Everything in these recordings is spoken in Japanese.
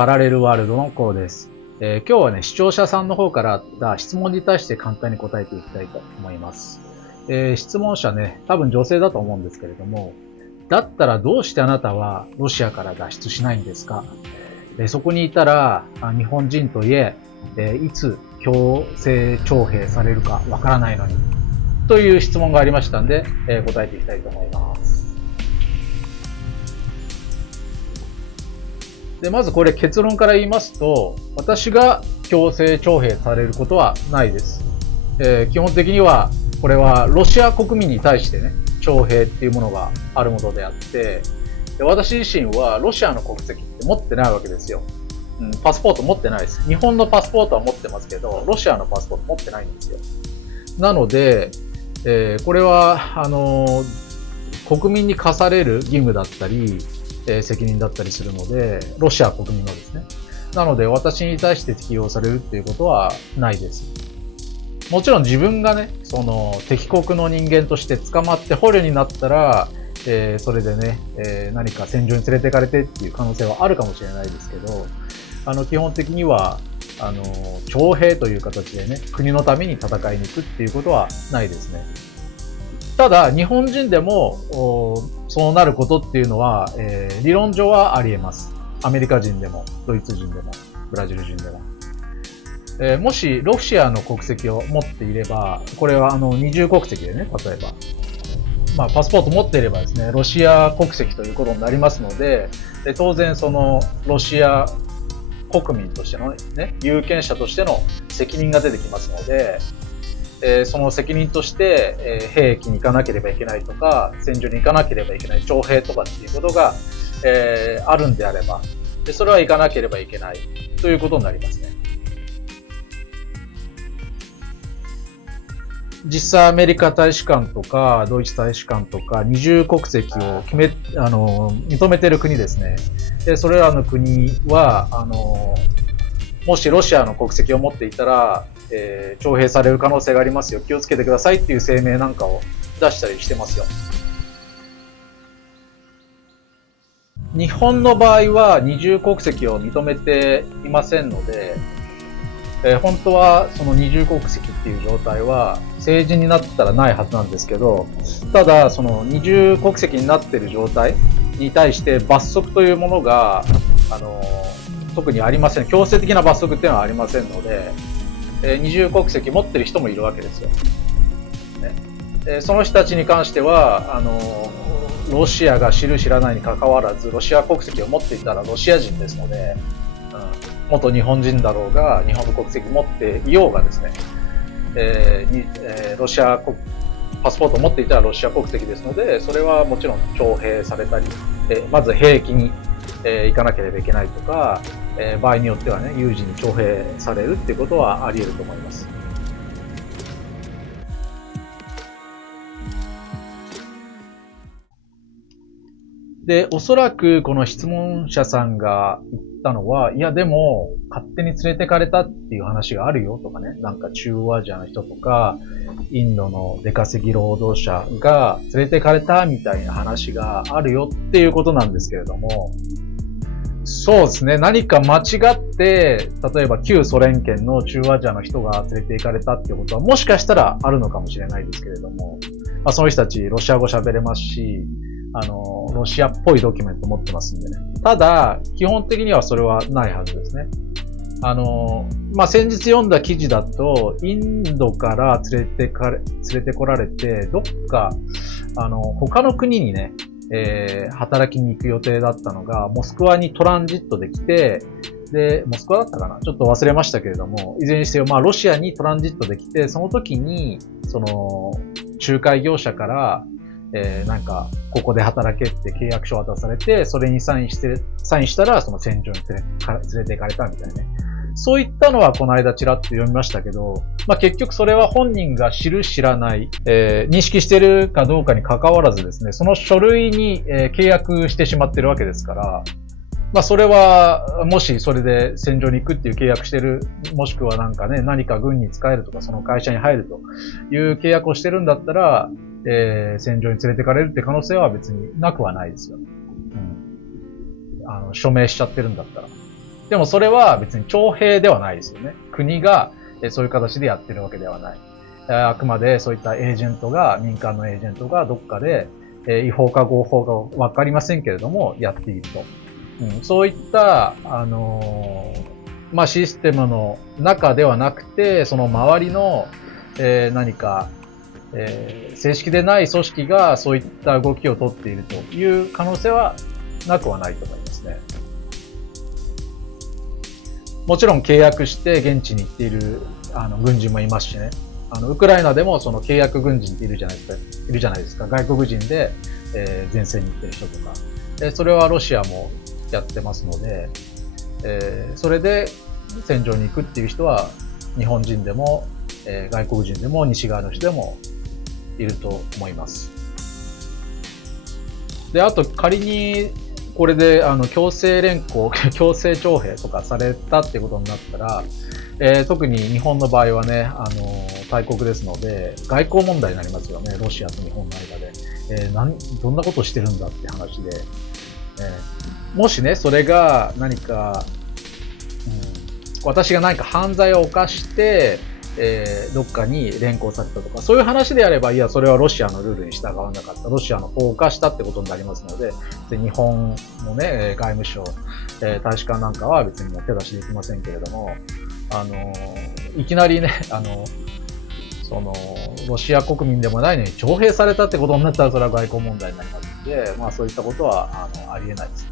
パラレルワールドのコウです。今日はね、視聴者さんの方からあった質問に対して簡単に答えていきたいと思います。質問者ね、多分女性だと思うんですけれども、だったらどうしてあなたはロシアから脱出しないんですか？そこにいたら日本人といえ、いつ強制徴兵されるかわからないのにという質問がありましたんで、答えていきたいと思います。で、まずこれ結論から言いますと、私が強制徴兵されることはないです。基本的には、これはロシア国民に対してね、徴兵っていうものがあるものであって、私自身はロシアの国籍って持ってないわけですよ。パスポート持ってないです。日本のパスポートは持ってますけど、ロシアのパスポート持ってないんですよ。なので、これは、国民に課される義務だったり、責任だったりするので、ロシア国民のですね。なので、私に対して適用されるっていうことはないです。もちろん自分がね、その敵国の人間として捕まって捕虜になったら、それでね、何か戦場に連れて行かれてっていう可能性はあるかもしれないですけど、基本的には、徴兵という形でね、国のために戦いに行くっていうことはないですね。ただ、日本人でも、そうなることっていうのは、理論上はあり得ます。アメリカ人でも、ドイツ人でも、ブラジル人でも。もし、ロシアの国籍を持っていれば、これは二重国籍でね、例えば。パスポート持っていればですね、ロシア国籍ということになりますので、当然その、ロシア国民としてのね、有権者としての責任が出てきますので、その責任として、兵役に行かなければいけないとか、戦場に行かなければいけない、徴兵とかっていうことが、あるんであれば、それは行かなければいけないということになりますね。実際アメリカ大使館とかドイツ大使館とか二重国籍を認めている国ですね。で、それらの国は、もしロシアの国籍を持っていたら、徴兵される可能性がありますよ。気をつけてくださいっていう声明なんかを出したりしてますよ。日本の場合は二重国籍を認めていませんので、本当はその二重国籍っていう状態は成人になったらないはずなんですけど、ただその二重国籍になっている状態に対して罰則というものが、特にありません。強制的な罰則っていうのはありませんので、二重国籍持ってる人もいるわけですよ。ね、その人たちに関しては、ロシアが知る知らないに関わらず、ロシア国籍を持っていたらロシア人ですので、元日本人だろうが、日本の国籍持っていようがですね、ロシアパスポートを持っていたらロシア国籍ですので、それはもちろん徴兵されたり、まず兵役に、行かなければいけないとか、場合によってはね、有事に徴兵されるっていうことはあり得ると思います。で、おそらくこの質問者さんが言ったのは、いやでも、勝手に連れてかれたっていう話があるよとかね、なんか中央アジアの人とか、インドの出稼ぎ労働者が連れてかれたみたいな話があるよっていうことなんですけれども、そうですね、何か間違って、例えば旧ソ連圏の中央アジアの人が連れて行かれたっていうことはもしかしたらあるのかもしれないですけれども、その人たちロシア語喋れますし、ロシアっぽいドキュメント持ってますんでね。ただ、基本的にはそれはないはずですね。先日読んだ記事だと、インドから連れてこられて、どっか、他の国にね、働きに行く予定だったのが、モスクワにトランジットで来て、で、モスクワだったかなちょっと忘れましたけれども、いずれにせよ、ロシアにトランジットで来て、その時に、仲介業者から、なんか、ここで働けって契約書を渡されて、それにサインしたら、その戦場に連れて行かれたみたいなね。そういったのはこの間ちらっと読みましたけど、結局それは本人が知る知らない、認識してるかどうかに関わらずですね、その書類に、契約してしまってるわけですから、それは、もしそれで戦場に行くっていう契約してる、もしくはなんかね、何か軍に使えるとか、その会社に入るという契約をしてるんだったら、戦場に連れてかれるって可能性は別になくはないですよ。署名しちゃってるんだったら。でもそれは別に徴兵ではないですよね。国がそういう形でやってるわけではない。あくまでそういったエージェントが、民間のエージェントがどっかで違法か合法かわかりませんけれども、やっていると。そういった、システムの中ではなくて、その周りの、何か、正式でない組織がそういった動きをとっているという可能性はなくはないと思いますね。もちろん契約して現地に行っている軍人もいますしね。ウクライナでもその契約軍人っているじゃないですか。外国人で、前線に行ってる人とか。それはロシアもやってますので、それで戦場に行くっていう人は日本人でも、外国人でも西側の人でもいると思います。で、あと仮にこれで強制連行、強制徴兵とかされたってことになったら、特に日本の場合はね、大国ですので、外交問題になりますよね、ロシアと日本の間で。どんなことしてるんだって話で。もしね、それが何か、私が何か犯罪を犯して、どっかに連行されたとか、そういう話であれば、いや、それはロシアのルールに従わなかった、ロシアの法を犯したってことになりますので、日本のね、外務省、大使館なんかは別にもう手出しできませんけれども、いきなりね、ロシア国民でもないのに徴兵されたってことになったら、それは外交問題になりますので、そういったことは、ありえないです。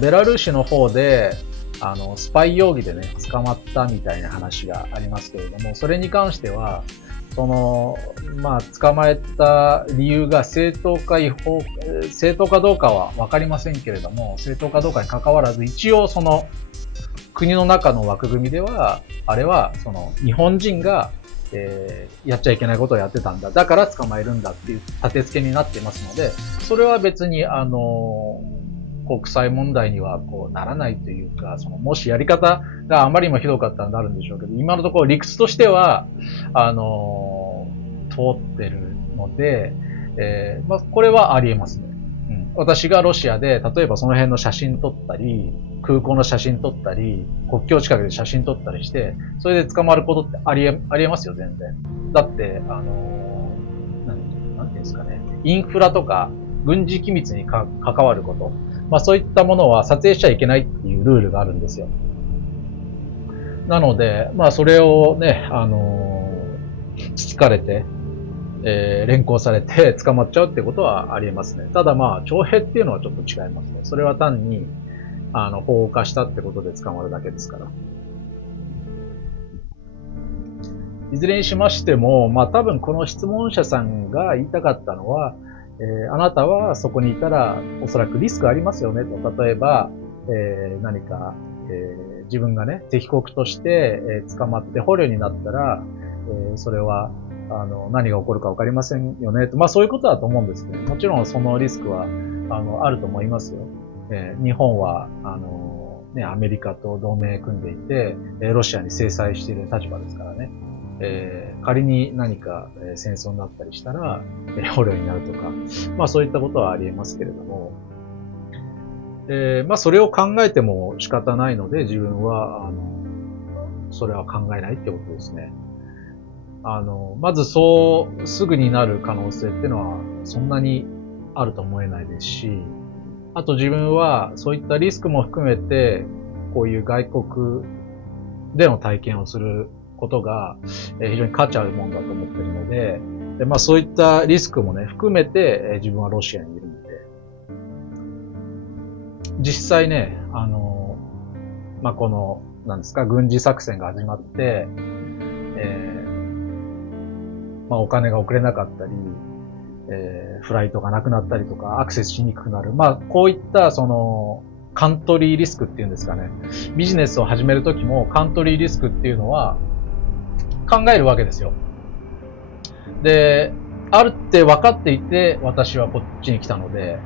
ベラルーシの方で、スパイ容疑でね、捕まったみたいな話がありますけれども、それに関しては、捕まえた理由が正当かどうかはわかりませんけれども、正当かどうかに関わらず、一応その国の中の枠組みでは、あれはその日本人が、やっちゃいけないことをやってたんだ。だから捕まえるんだっていう立て付けになっていますので、それは別に国際問題にはこうならないというか、もしやり方があまりにもひどかったらなるんでしょうけど、今のところ理屈としては、通ってるので、これはあり得ますね。私がロシアで、例えばその辺の写真撮ったり、空港の写真撮ったり、国境近くで写真撮ったりして、それで捕まることってあり得ますよ、全然。だって、なんていうんですかね、インフラとか軍事機密に関わること、そういったものは撮影しちゃいけないっていうルールがあるんですよ。なので、それをね、つつかれて、連行されて捕まっちゃうってことはありえますね。ただ徴兵っていうのはちょっと違いますね。それは単に、法を犯したってことで捕まるだけですから。いずれにしましても、多分この質問者さんが言いたかったのは、あなたはそこにいたらおそらくリスクありますよねと。例えば、何か、自分がね、敵国として、捕まって捕虜になったら、それは何が起こるか分かりませんよねと。そういうことだと思うんですけど、もちろんそのリスクはあると思いますよ。日本はアメリカと同盟組んでいて、ロシアに制裁している立場ですからね。仮に何か戦争になったりしたら、捕虜になるとか、そういったことはあり得ますけれども、それを考えても仕方ないので、自分はそれは考えないってことですね。まずそうすぐになる可能性っていうのはそんなにあると思えないですし、あと自分はそういったリスクも含めて、こういう外国での体験をすることが非常に価値あるものだと思っているので、そういったリスクもね、含めて自分はロシアにいるので、実際ね、この、なんですか、軍事作戦が始まって、お金が送れなかったり、フライトがなくなったりとか、アクセスしにくくなる。こういったカントリーリスクっていうんですかね。ビジネスを始めるときもカントリーリスクっていうのは考えるわけですよ。で、あるって分かっていて、私はこっちに来たので、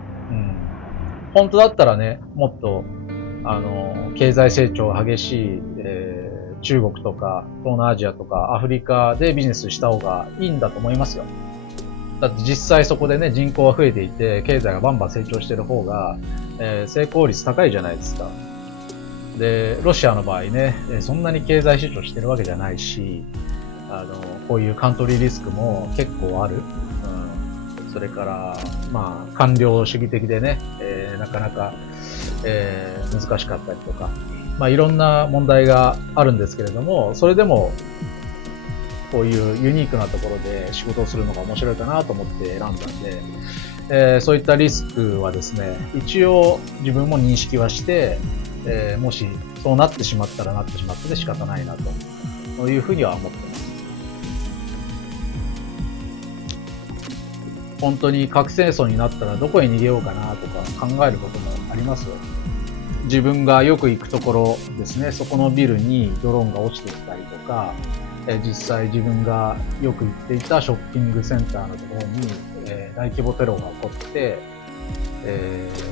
本当だったらね、もっと、経済成長が激しい、中国とか、東南アジアとか、アフリカでビジネスした方がいいんだと思いますよ。だって実際そこでね、人口が増えていて、経済がバンバン成長してる方が、成功率高いじゃないですか。で、ロシアの場合ね、そんなに経済成長してるわけじゃないし、こういうカントリーリスクも結構ある。それから、まあ、官僚主義的でね、なかなか、難しかったりとか、まあ、いろんな問題があるんですけれども、それでも、こういうユニークなところで仕事をするのが面白いかなと思って選んだんで、そういったリスクはですね、一応自分も認識はして、もしそうなってしまったらなってしまってで仕方ないなというふうには思ってます。本当に核戦争になったらどこへ逃げようかなとか考えることもありますよ。自分がよく行くところですね、そこのビルにドローンが落ちてきたりとか、実際自分がよく行っていたショッピングセンターのところに、大規模テロが起こって、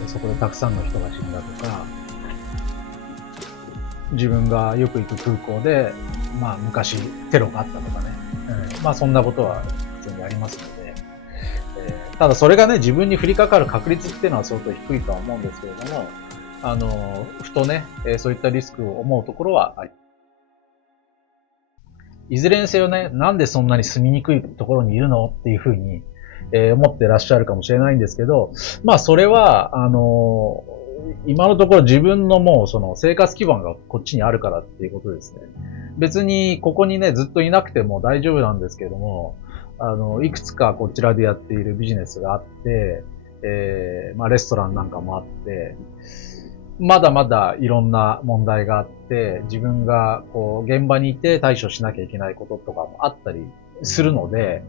そこでたくさんの人が死んだとか、自分がよく行く空港で、まあ昔テロがあったとかね、まあそんなことは普通にありますので、ただそれがね、自分に降りかかる確率っていうのは相当低いとは思うんですけれども、ふとね、そういったリスクを思うところはあります。いずれにせよね、なんでそんなに住みにくいところにいるのっていうふうに、思ってらっしゃるかもしれないんですけど、まあそれは、今のところ自分のもうその生活基盤がこっちにあるからっていうことですね。別にここにね、ずっといなくても大丈夫なんですけれども、いくつかこちらでやっているビジネスがあって、まあレストランなんかもあって、まだまだいろんな問題があって、自分がこう現場にいて対処しなきゃいけないこととかもあったりするので、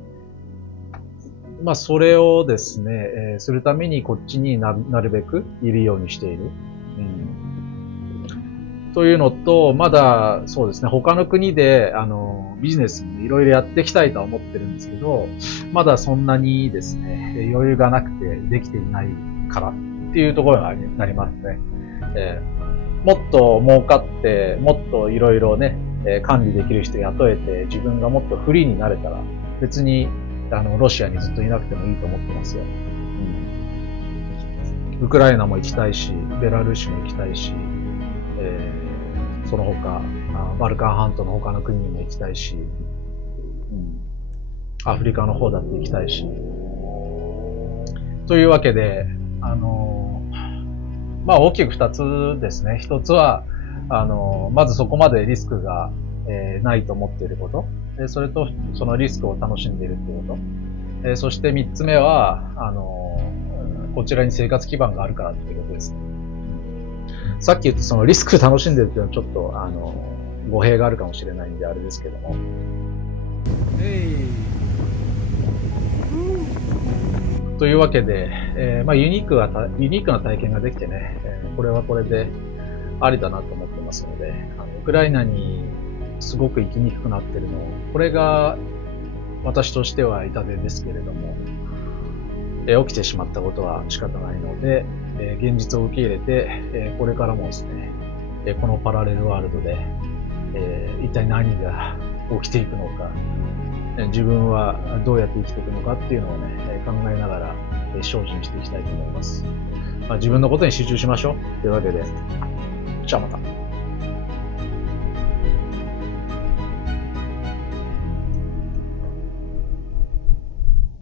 まあそれをですね、するためにこっちになるべくいるようにしている。というのと、まだそうですね、他の国でビジネスもいろいろやっていきたいとは思ってるんですけど、まだそんなにですね、余裕がなくてできていないからっていうところになりますね。もっと儲かって、もっといろいろね、管理できる人雇えて、自分がもっとフリーになれたら、別に、ロシアにずっといなくてもいいと思ってますよ。ウクライナも行きたいし、ベラルーシも行きたいし、その他、バルカン半島の他の国にも行きたいし、アフリカの方だって行きたいし。というわけで、まあ大きく二つですね。一つは、まずそこまでリスクが、ないと思っていること。それと、そのリスクを楽しんでいるっていうこと。そして三つ目は、こちらに生活基盤があるからっていうことですね。さっき言ったそのリスク楽しんでるっていうのはちょっと、語弊があるかもしれないんであれですけども。というわけで、まあユニークな体験ができてね、これはこれでありだなと思ってますので、ウクライナにすごく生きにくくなってるの、これが私としては痛手ですけれども、起きてしまったことは仕方ないので、現実を受け入れて、これからもですね、このパラレルワールドで、一体何が起きていくのか、自分はどうやって生きていくのかっていうのをね、考えながら精進していきたいと思います。まあ、自分のことに集中しましょう。というわけで、じゃあまた。